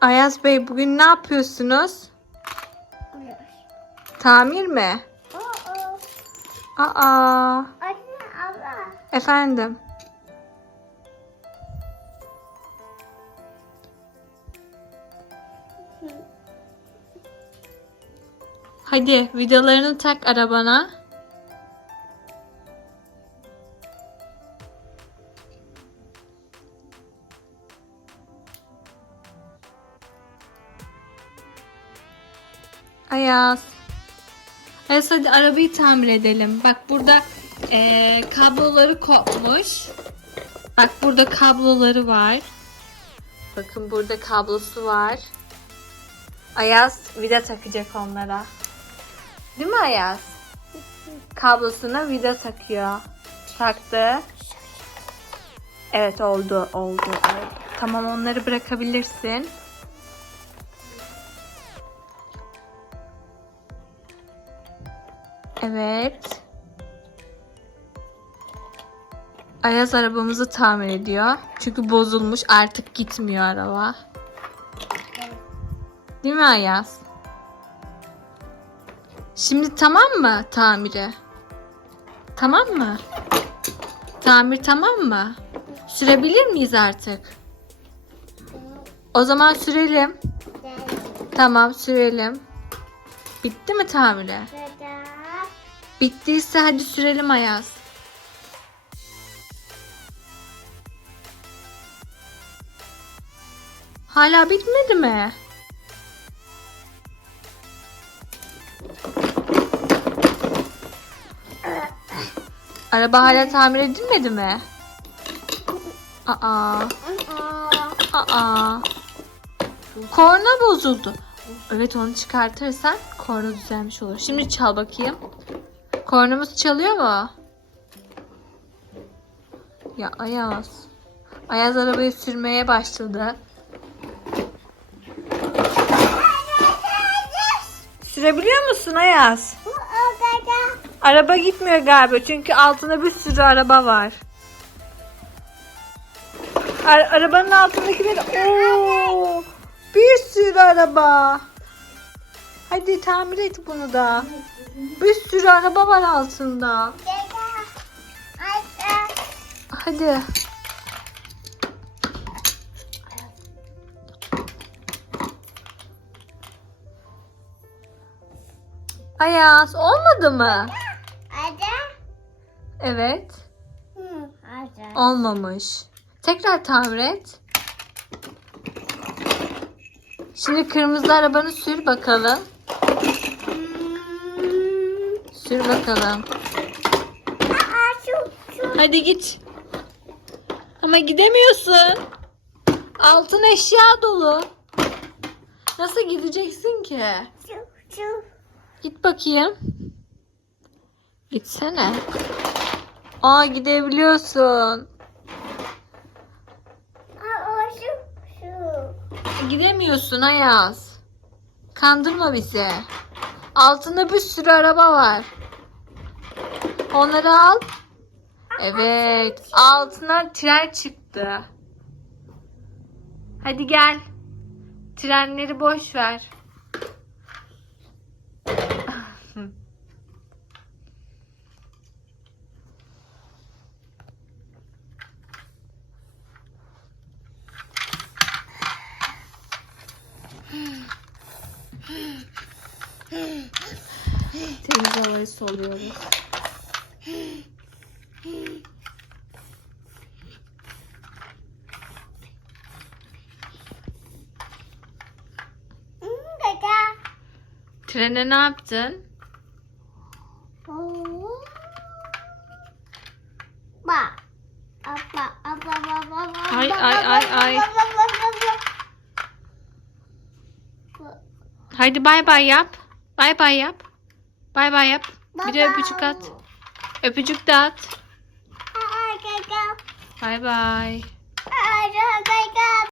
Ayaz Bey bugün ne yapıyorsunuz? Tamir mi? Aa, Anne efendim. Hadi vidalarını tak arabana. Ayaz. Ayaz hadi arabayı tamir edelim. Bak burada eee, kabloları kopmuş. Bak burada kabloları var. Bakın burada kablosu var. Ayaz vida takacak onlara. Değil mi Ayaz? Kablosuna vida takıyor. Taktı. Evet oldu, oldu, oldu. Tamam onları bırakabilirsin. Evet. Ayaz arabamızı tamir ediyor. Çünkü bozulmuş artık gitmiyor araba. Değil mi Ayaz? Şimdi tamam mı tamiri? Tamam mı? Tamir tamam mı? Sürebilir miyiz artık? O zaman sürelim. Tamam sürelim. Bitti mi tamiri? Bittiyse hadi sürelim Ayaz. Hala bitmedi mi? Araba hala tamir edilmedi mi? Aa. aa. Korna bozuldu. Evet onu çıkartırsan korna düzelmiş olur. Şimdi çal bakayım. Kornamız çalıyor mu? Ya Ayaz. Ayaz arabayı sürmeye başladı. Sürebiliyor musun Ayaz? Araba gitmiyor galiba çünkü altında bir sürü araba var. Ar- arabanın altındaki bir... Oo, bir sürü araba. Hadi tamir et bunu da. Bir sürü araba var altında. Hadi. Ayaz olmadı mı? Ada. Evet. Ada. Olmamış. Tekrar tamir et. Şimdi kırmızı arabanı sür bakalım. Sür bakalım. Hadi git. Ama gidemiyorsun. Altın eşya dolu. Nasıl gideceksin ki? Git bakayım. Gitsene. Aa gidebiliyorsun. Gidemiyorsun Ayaz. Kandırma bizi. Altında bir sürü araba var. Onları al. Evet. Altına tren çıktı. Hadi gel. Trenleri boş ver. Temiz havayı soluyoruz. Trene ne yaptın? Bak. Apa apa apa apa. Ay, ay, ay, ay. Haydi bay bay yap. Bay bay yap. Bay bay yap. Bir de öpücük at. Öpücük de at. Ay, ay, ay, Bay bay. ay, ay, ay, ay.